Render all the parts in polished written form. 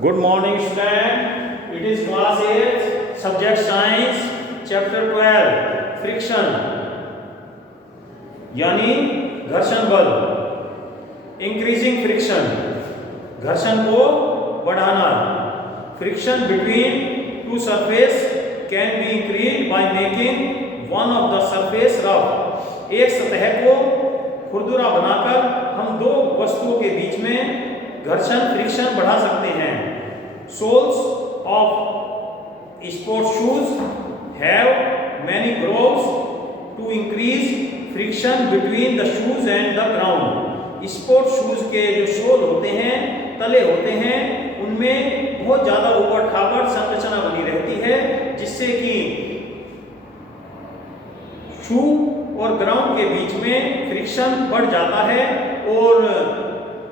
Good morning, student. It is class 8, subject science, chapter 12, friction. यानी घर्षण बल. Increasing friction. घर्षण को बढ़ाना. Friction between two surface can be increased by making one of the surface rough. एक सतह को खुरदुरा बनाकर हम दो वस्तुओं के बीच में घर्षण फ्रिक्शन बढ़ा सकते हैं. Soles of sports shoes have many grooves to increase friction between the shoes and the ground. Sports shoes के जो सोल होते हैं, तले होते हैं, उनमें बहुत ज़्यादा ऊबड़ खाबड़ संरचना बनी रहती है, जिससे कि शू और ग्राउंड के बीच में फ्रिक्शन बढ़ जाता है और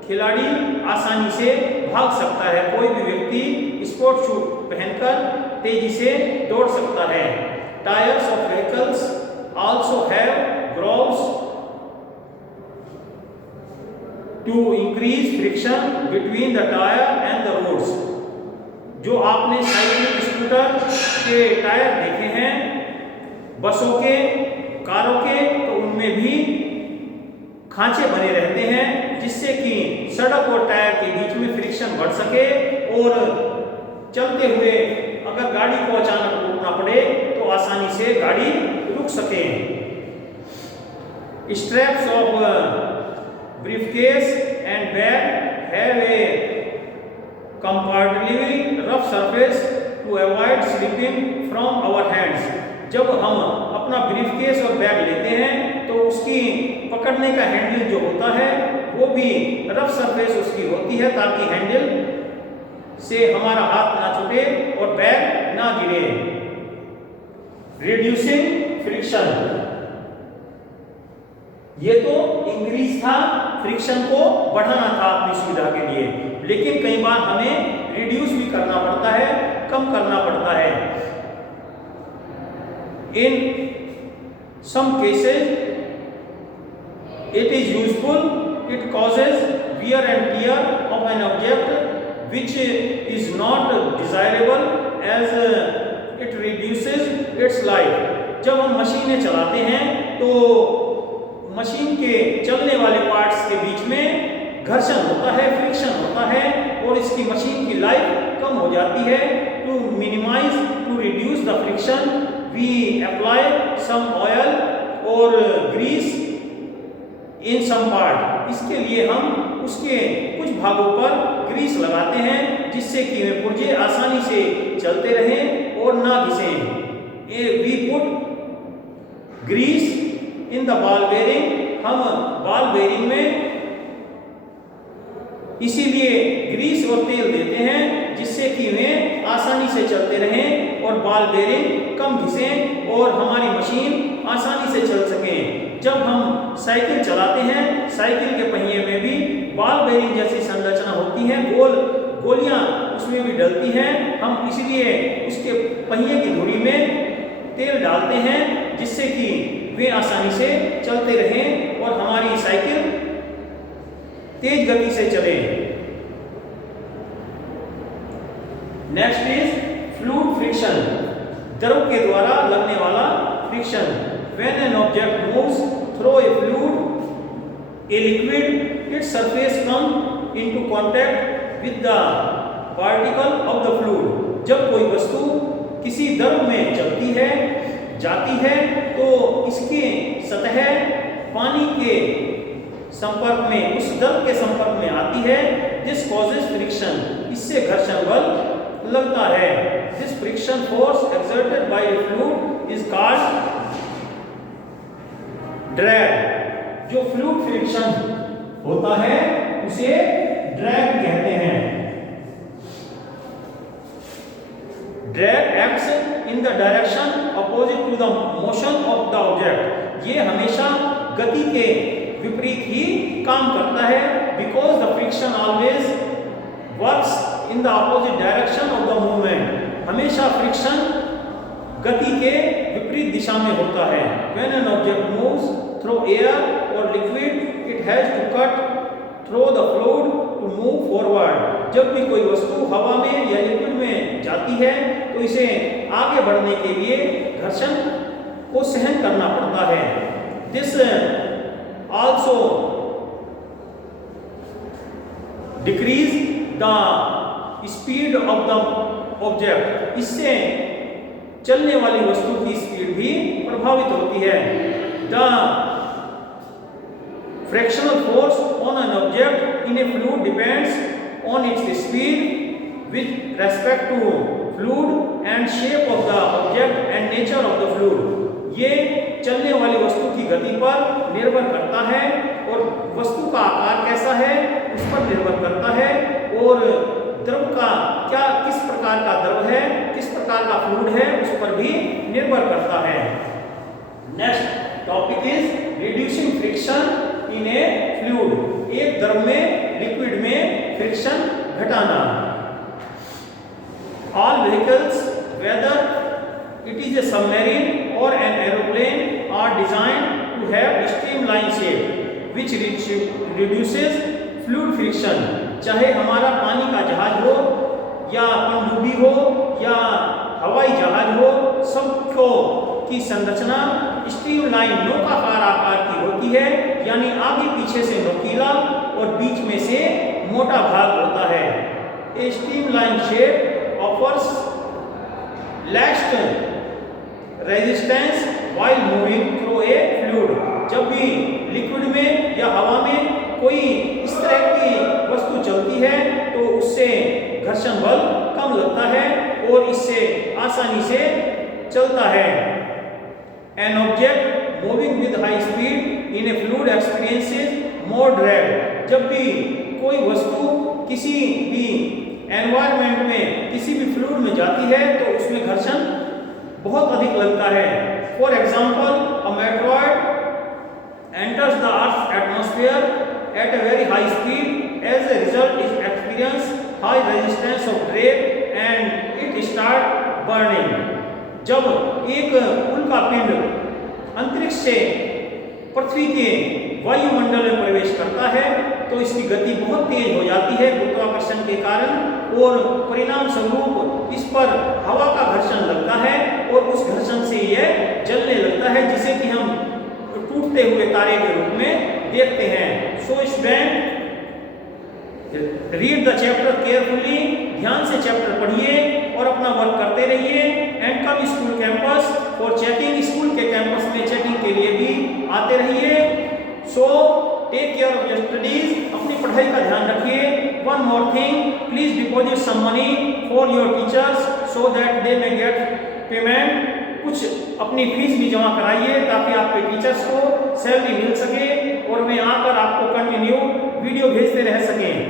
खिलाड़ी आसानी से भाग सकता है. कोई भी व्यक्ति स्पोर्ट्स शू पहनकर तेजी से दौड़ सकता है. Tyres of vehicles also have grooves to increase friction between the tyre and the roads. जो आपने साइकिल स्कूटर के टायर देखे हैं, बसों के, कारों के, तो उनमें भी खांचे बने रहते हैं, जिससे कि सड़क और टायर के बीच में फ्रिक्शन बढ़ सके और चलते हुए अगर गाड़ी को अचानक रोकना पड़े तो आसानी से गाड़ी रुक सके. Straps of briefcase and bag have a comparatively rough surface to avoid slipping from our hands. जब हम अपना ब्रीफकेस और बैग लेते हैं तो उसकी पकड़ने का हैंडल जो होता है वो भी रफ सरफेस उसकी होती है, ताकि हैंडल से हमारा हाथ ना छूटे और बैग ना गिरे. Reducing friction. ये तो इंक्रीज था, फ्रिक्शन को बढ़ाना था अपनी सुविधा के लिए, लेकिन कई बार हमें रिड्यूस भी करना पड़ता है, कम करना पड़ता है. In some cases it is useful. It causes wear and tear of an object which is not desirable as it reduces its life. जब हम मशीनें चलाते हैं तो मशीन के चलने वाले पार्ट्स के बीच में घर्षण होता है, फ्रिक्शन होता है और इसकी मशीन की लाइफ कम हो जाती है. To minimise, to reduce the friction we apply some oil और ग्रीस इन सम पार्ट. इसके लिए हम उसके कुछ भागों पर ग्रीस लगाते हैं, जिससे कि वे पुर्जे आसानी से चलते रहें और ना घिसें. We put grease in the ball bearing. हम बॉल बेरिंग में इसीलिए ग्रीस और तेल देते हैं, जिससे कि वे आसानी से चलते रहें और बॉल बेरिंग कम घिसें और हमारी मशीन आसानी से चल सकें. जब हम साइकिल चलाते हैं, साइकिल के पहिए में भी बॉल बेरिंग जैसी संरचना होती है, गोलियां उसमें भी डलती हैं. हम इसलिए उसके पहिए की धुरी में तेल डालते हैं, जिससे कि वे आसानी से चलते रहें और हमारी साइकिल तेज गति से चले. Next is fluid friction. द्रव के द्वारा लगने वाला friction. When an object moves through a fluid, a liquid, its surface come into contact with the particle of the fluid. जब कोई वस्तु किसी द्रव में चलती है, जाती है, तो इसके सतह पानी के संपर्क में, उस द्रव के संपर्क में आती है. This causes friction. इससे घर्षण बल लगता है. This friction force exerted by A fluid is called drag. जो फ्लूइड फ्रिक्शन होता है उसे ड्रैग कहते हैं. Drag acts in the direction opposite to the motion of the object. ये हमेशा गति के विपरीत ही काम करता है. Because the friction always works in the opposite direction of the movement. हमेशा फ्रिक्शन गति के विपरीत दिशा में होता है. When an object moves through air or liquid, it has to cut through the fluid to move forward. जब भी कोई वस्तु हवा में या लिक्विड में जाती है तो इसे आगे बढ़ने के लिए घर्षण को सहन करना पड़ता है। This also decrease the speed of the object, इससे चलने वाली वस्तु की स्पीड भी प्रभावित होती है। The fractional force on an object in A fluid depends on its speed with respect to fluid and shape of the object and nature of the fluid। ये चलने वाली वस्तु की गति पर निर्भर करता है और वस्तु का आकार कैसा है उस पर निर्भर करता है, और द्रव का किस प्रकार का द्रव है, किस प्रकार का फ्लूइड है उस पर भी निर्भर करता है। Next topic is reducing friction in A fluid. एक द्रव में, लिक्विड में फ्रिक्शन घटाना। All vehicles, whether it is a submarine or an aeroplane, are designed to have streamline shape, which reduces fluid friction। चाहे हमारा पानी का जहाज हो या पनडुब्बी हो या हवाई जहाज हो, सबको की संरचना स्ट्रीमलाइन नौकाकार आकार की होती है, यानी आगे पीछे से नोकीला और बीच में से मोटा भाग होता है। A streamline shape offers less resistance while moving through a fluid. जब भी लिक्विड में या हवा में कोई इस तरह की वस्तु चलती है तो उससे घर्षण बल कम लगता है और इससे आसानी से चलता है। An object moving with high speed in a fluid experiences more drag। जब भी कोई वस्तु किसी भी एनवायरनमेंट में, किसी भी फ्लूइड में जाती है तो उसमें घर्षण बहुत अधिक लगता है। For example, a meteoroid enters the Earth's atmosphere at a very high speed. As a result, it experiences high resistance of drag and it start burning। जब एक उल्कापिंड अंतरिक्ष से पृथ्वी के वायुमंडल में प्रवेश करता है तो इसकी गति बहुत तेज हो जाती है गुरुत्वाकर्षण के कारण, और परिणाम स्वरूप इस पर हवा का घर्षण लगता है और उस घर्षण से यह जलने लगता है, जिसे कि हम टूटते हुए तारे के रूप में देखते हैं। So student, read the chapter carefully, ध्यान से चैप्टर पढ़िए और अपना वर्क करते रहिए। And come school campus for checking, school के कैंपस में चेकिंग के लिए भी आते रहिए। So take care of your studies, अपनी पढ़ाई का ध्यान रखिए। One more thing, please deposit some money for your teachers so that they may get payment. कुछ अपनी फीस भी जमा कराइए ताकि आपके टीचर्स को सैलरी मिल सके और वे आकर आपको कंटिन्यू वीडियो भेजते रह सकें।